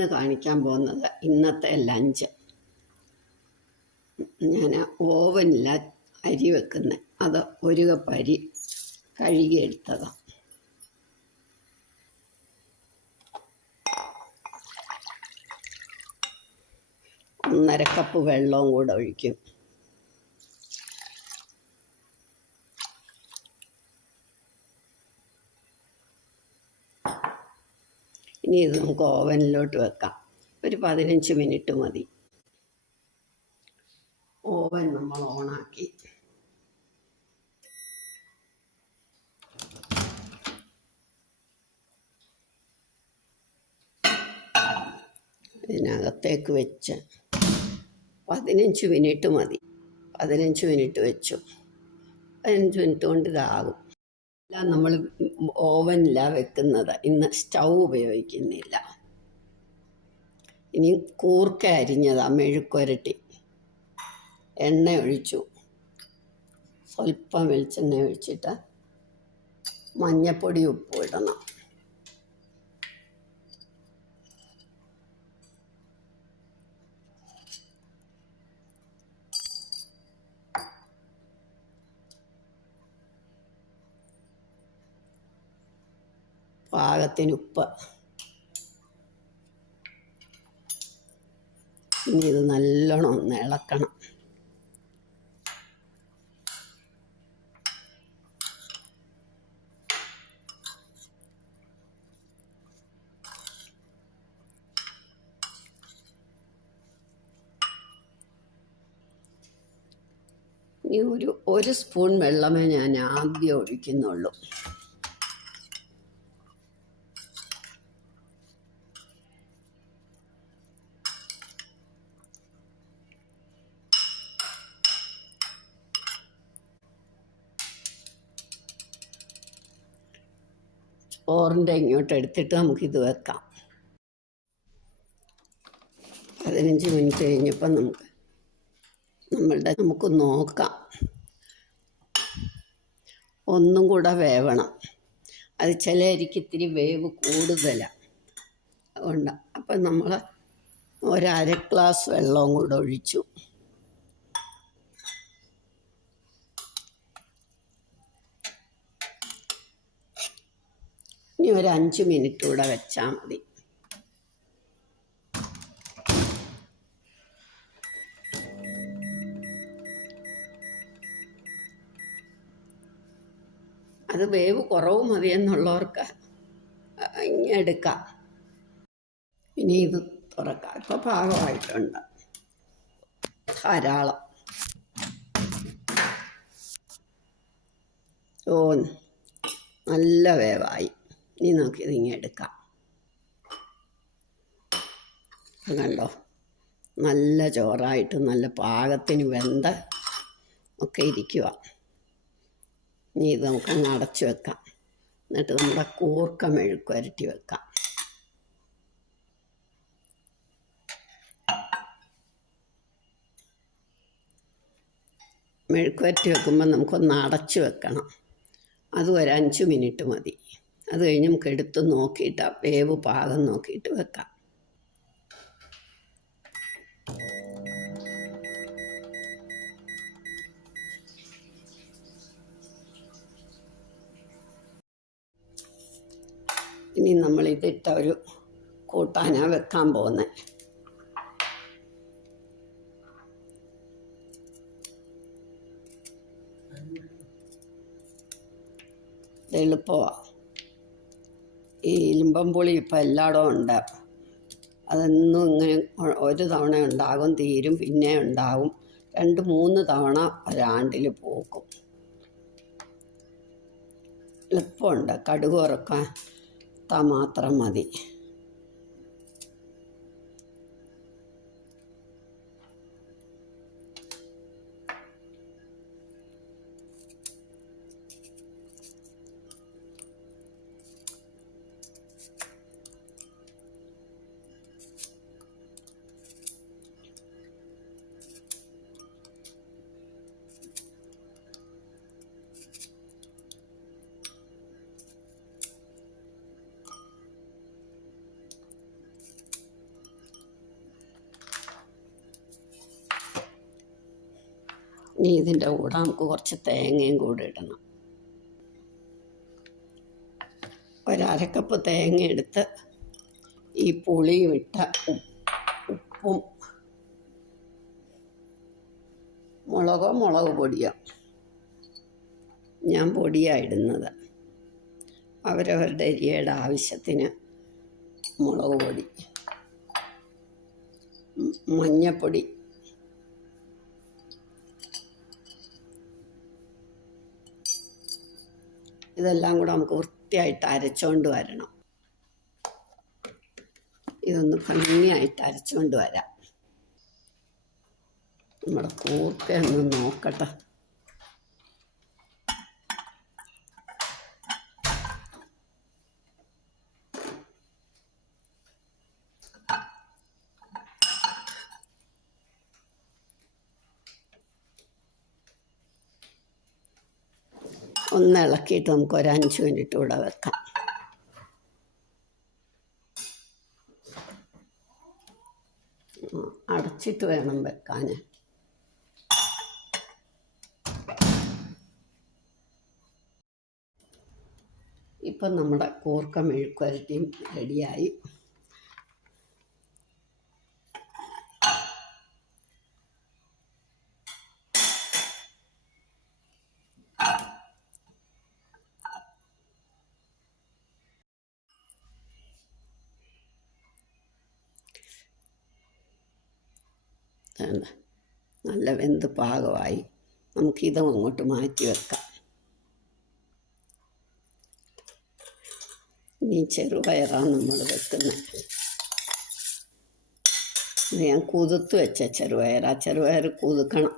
ഇന്ന് കാണിക്കാൻ പോകുന്നത് ഇന്നത്തെ ലഞ്ച്. ഞാൻ ഓവനിലാണ് അരി വെക്കുന്നത്. അത് 1 കപ്പ് അരി കഴുകിയെടുത്തതാണ്. ഒന്നര കപ്പ് വെള്ളവും കൂടെ ഒഴിക്കും. ഇനി ഇത് നമുക്ക് ഓവനിലോട്ട് വെക്കാം. ഒരു 15 മിനിറ്റ് മതി. ഓവൻ നമ്മൾ ഓണാക്കി ഇതിനകത്തേക്ക് വെച്ച് 15 മിനിറ്റ് മതി. 15 മിനിറ്റ് വെച്ചു. 15 മിനിറ്റ് കൊണ്ട് ഇതാകും. എല്ലാം നമ്മൾ ഓവനിലാണ് വെക്കുന്നത്. ഇന്ന് സ്റ്റൗ ഉപയോഗിക്കുന്നില്ല. ഇനി കൂർക്ക അരിഞ്ഞതാണ്, മെഴുക്കുരട്ടി. എണ്ണ ഒഴിച്ചു. സ്വല്പം വെളിച്ചെണ്ണ ഒഴിച്ചിട്ട് മഞ്ഞൾപ്പൊടി ഉപ്പ് ഇടണം. പാകത്തിന് ഉപ്പ്. ഇനി ഇത് നല്ലോണം ഒന്ന് ഇളക്കണം. ഇനി ഒരു സ്പൂൺ വെള്ളമേ ഞാൻ ആദ്യം ഒഴിക്കുന്നുള്ളൂ. ചോറിൻ്റെ ഇങ്ങോട്ട് എടുത്തിട്ട് നമുക്കിത് വെക്കാം. 15 മിനിറ്റ് കഴിഞ്ഞപ്പോൾ നമുക്ക് നോക്കാം. ഒന്നും കൂടെ വേവണം. അത് ചില അരിക്ക് ഇത്തിരി വേവ് കൂടുതലാണ്. അതുകൊണ്ട് അപ്പം നമ്മൾ 1/2 ഗ്ലാസ് വെള്ളവും കൂടെ ഒഴിച്ചു. ഇനി ഒരു 5 മിനിറ്റ് കൂടെ വെച്ചാൽ മതി. അത് വേവ് കുറവ് മതിയെന്നുള്ളവർക്ക് ഇങ്ങനെ എടുക്കാം. ഇനി ഇത് തുറക്കാം. ഇപ്പോൾ പാകമായിട്ടുണ്ട്. ധാരാളം. നല്ല വേവായി. ഇനി നമുക്കിത് ഇങ്ങനെ എടുക്കാം. കണ്ടോ, നല്ല ചോറായിട്ട് നല്ല പാകത്തിന് വെന്ത് ഒക്കെ ഇരിക്കുക. ഇനി ഇത് നമുക്കങ്ങ് അടച്ചു വെക്കാം. എന്നിട്ട് നമ്മുടെ കൂർക്ക മെഴുക്കുരട്ടി വെക്കാം. മെഴുക്കുരട്ടി വെക്കുമ്പോൾ നമുക്കൊന്ന് അടച്ചു വെക്കണം. അത് ഒരു 5 മിനിറ്റ് മതി. അത് കഴിഞ്ഞ് നമുക്ക് എടുത്ത് നോക്കിയിട്ട് വേവ് പാകം നോക്കിയിട്ട് വെക്കാം. ഇനി നമ്മളിതിട്ട ഒരു കൂട്ടാനാണ് വെക്കാൻ പോകുന്നത്. എളുപ്പമാണ്. ഈ ഇലിമ്പൻപുളി ഇപ്പം എല്ലായിടവും ഉണ്ട്. അതൊന്നും ഇങ്ങനെ ഒരു തവണ ഉണ്ടാകും, തീരും, പിന്നെ ഉണ്ടാകും. 2-3 തവണ ഒരാണ്ടിൽ പൂക്കും. എളുപ്പമുണ്ട്. കടുക് വറുക്കാൻ മാത്രം മതി. ഇനി ഇതിൻ്റെ കൂടെ നമുക്ക് കുറച്ച് തേങ്ങയും കൂടെ ഇടണം. ഒരക്കപ്പ് തേങ്ങ എടുത്ത് ഈ പുളിയും ഇട്ട ഉപ്പും മുളക് പൊടിയോ, ഞാൻ പൊടിയാണ് ഇടുന്നത്. അവരവരുടെ എരിയുടെ ആവശ്യത്തിന് മുളക് പൊടി, മഞ്ഞപ്പൊടി, ഇതെല്ലാം കൂടെ നമുക്ക് വൃത്തിയായിട്ട് അരച്ചുകൊണ്ട് വരണം. ഇതൊന്ന് ഭംഗിയായിട്ട് അരച്ചുകൊണ്ട് വരാം. നമ്മുടെ കൂർക്ക ഒന്ന് നോക്കട്ടെ. ഒന്ന് ഇളക്കിയിട്ട് നമുക്ക് ഒരു 5 മിനിറ്റ് കൂടെ വെക്കാം. അടച്ചിട്ട് വേണം വെക്കാൻ. ഇപ്പം നമ്മുടെ കൂർക്ക മെഴുക്കുവരട്ടിയും റെഡിയായി. നല്ല വെന്ത് പാകമായി. നമുക്കിതും അങ്ങോട്ട് മാറ്റി വെക്കാം. ഇനി ചെറുപയറാണ് നമ്മൾ വെക്കുന്നത്. ഇത് ഞാൻ കുതിർത്ത് വെച്ച ചെറുപയർ. ആ ചെറുപയർ കുതിർക്കണം.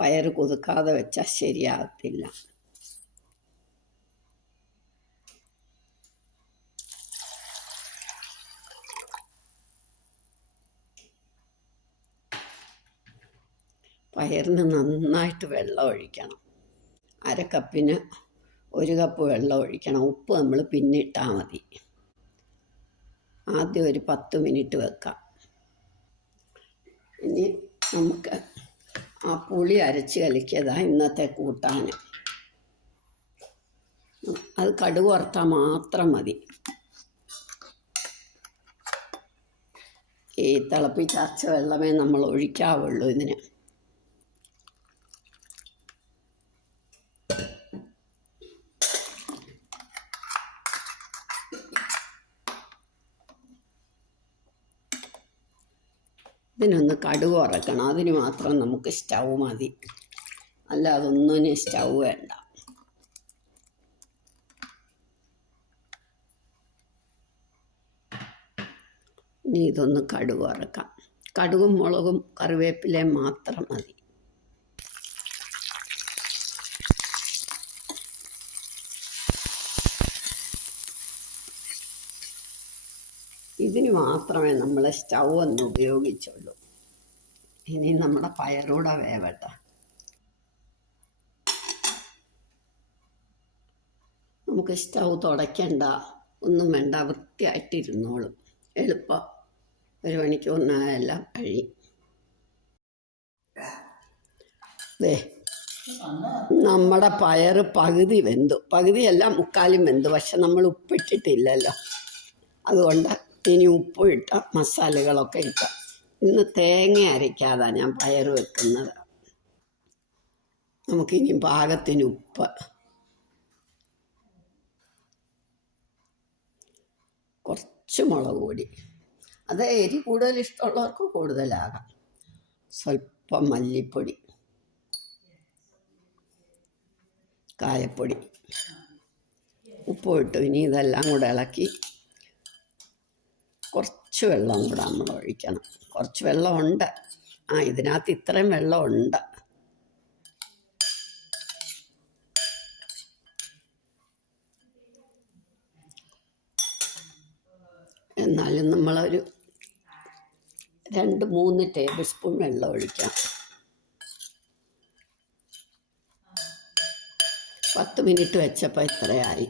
പയർ കുതിർക്കാതെ വെച്ചാൽ ശരിയാകത്തില്ല. പയറിന് നന്നായിട്ട് വെള്ളം ഒഴിക്കണം. 1/2 കപ്പിന് 1 കപ്പ് വെള്ളം ഒഴിക്കണം. ഉപ്പ് നമ്മൾ പിന്നെ ഇട്ടാൽ മതി. ആദ്യം ഒരു 10 മിനിറ്റ് വെക്കാം. ഇനി നമുക്ക് ആ പുളി അരച്ച് കലക്കിയതാണ് ഇന്നത്തെ കൂട്ടാൻ. അത് കടുക് വറുത്താൽ മാത്രം മതി. ഈ തിളപ്പിച്ചാച്ച വെള്ളമേ നമ്മൾ ഒഴിക്കാവുള്ളൂ ഇതിന്. ഇതിനൊന്ന് കടുക് വറക്കണം. അതിന് മാത്രം നമുക്ക് സ്റ്റൗ മതി. അല്ലാതെ ഒന്നിനും സ്റ്റൗ വേണ്ട. ഇനി ഇതൊന്ന് കടുക് വറക്കാം. കടുകും മുളകും കറിവേപ്പിലയും മാത്രം മതി. ഇതിന് മാത്രമേ നമ്മൾ സ്റ്റൗ ഒന്ന് ഉപയോഗിച്ചുള്ളൂ. ഇനി നമ്മുടെ പയറൂടെ വേവട്ടെ. നമുക്ക് സ്റ്റൗ തുടയ്ക്കണ്ട, ഒന്നും വേണ്ട, വൃത്തിയായിട്ടിരുന്നോളും. എളുപ്പം 1 മണിക്കൂറിനെല്ലാം കഴിയും. നമ്മുടെ പയർ പകുതി വെന്തു. പകുതിയല്ല, 3/4 വെന്തു. പക്ഷെ നമ്മൾ ഉപ്പിട്ടിട്ടില്ലല്ലോ. അതുകൊണ്ട് ഇനി ഉപ്പ് ഇട്ട മസാലകളൊക്കെ ഇട്ട. ഇന്ന് തേങ്ങ അരയ്ക്കാതാണ് ഞാൻ പയർ വെക്കുന്നത്. നമുക്കിനി പാകത്തിന് ഉപ്പ്, കുറച്ച് മുളക് പൊടി, അത് എരി കൂടുതൽ ഇഷ്ടമുള്ളവർക്ക് കൂടുതലാകാം. സ്വല്പം മല്ലിപ്പൊടി, കായപ്പൊടി, ഉപ്പ് ഇട്ടു. ഇനി ഇതെല്ലാം കൂടെ ഇളക്കി കുറച്ച് വെള്ളം കൂടെ നമ്മൾ ഒഴിക്കണം. കുറച്ച് വെള്ളമുണ്ട്. ഇതിനകത്ത് ഇത്രയും വെള്ളമുണ്ട്. എന്നാലും നമ്മളൊരു 2-3 ടേബിൾ സ്പൂൺ വെള്ളം ഒഴിക്കാം. 10 മിനിറ്റ് വെച്ചപ്പോൾ ഇത്രയായി.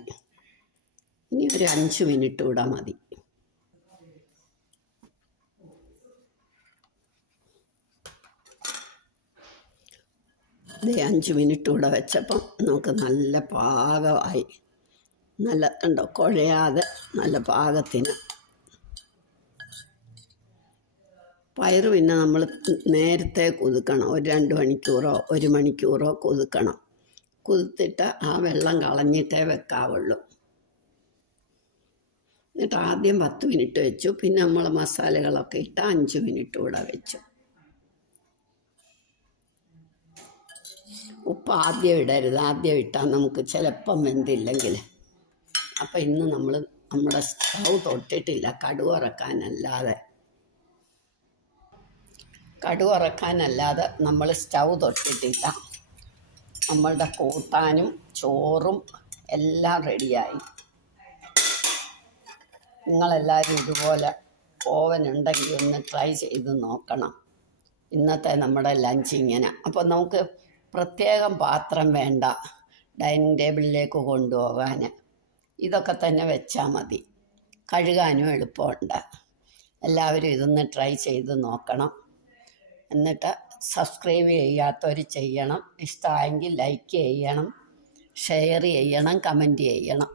ഇനി ഒരു 5 മിനിറ്റ് കൂടെ മതി. ഇത് 5 മിനിറ്റ് കൂടെ വെച്ചപ്പം നമുക്ക് നല്ല പാകമായി. നല്ല ഉണ്ടോ, കുഴയാതെ നല്ല പാകത്തിന്. പയറ് പിന്നെ നമ്മൾ നേരത്തെ കുതിക്കണം. ഒരു 2 മണിക്കൂറോ 1 മണിക്കൂറോ കുതിക്കണം. കുതിർത്തിട്ട് ആ വെള്ളം കളഞ്ഞിട്ടേ വെക്കാവുള്ളൂ. എന്നിട്ട് ആദ്യം 10 മിനിറ്റ് വെച്ചു. പിന്നെ നമ്മൾ മസാലകളൊക്കെ ഇട്ട് 5 മിനിറ്റ് കൂടെ വെച്ചു. ഉപ്പ് ആദ്യം ഇടരുത്. ആദ്യം ഇട്ടാൽ നമുക്ക് ചിലപ്പം വെന്തില്ലെങ്കിൽ. അപ്പം ഇന്ന് നമ്മൾ നമ്മുടെ സ്റ്റൗ തൊട്ടിട്ടില്ല, കടുവറക്കാനല്ലാതെ നമ്മൾ സ്റ്റൗ തൊട്ടിട്ടില്ല. നമ്മളുടെ കൂട്ടാനും ചോറും എല്ലാം റെഡിയായി. നിങ്ങളെല്ലാവരും ഇതുപോലെ ഓവൻ ഉണ്ടെങ്കിൽ ഒന്ന് ട്രൈ ചെയ്ത് നോക്കണം. ഇന്നത്തെ നമ്മുടെ ലഞ്ച് ഇങ്ങനെ. അപ്പോൾ നമുക്ക് പ്രത്യേകം പാത്രം വേണ്ട ഡൈനിങ് ടേബിളിലേക്ക് കൊണ്ടുപോകാൻ. ഇതൊക്കെ തന്നെ വെച്ചാൽ മതി. കഴുകാനും എളുപ്പമുണ്ട്. എല്ലാവരും ഇതൊന്ന് ട്രൈ ചെയ്ത് നോക്കണം. എന്നിട്ട് സബ്സ്ക്രൈബ് ചെയ്യാത്തവർ ചെയ്യണം. ഇഷ്ടമായെങ്കിൽ ലൈക്ക് ചെയ്യണം, ഷെയർ ചെയ്യണം, കമൻറ്റ് ചെയ്യണം.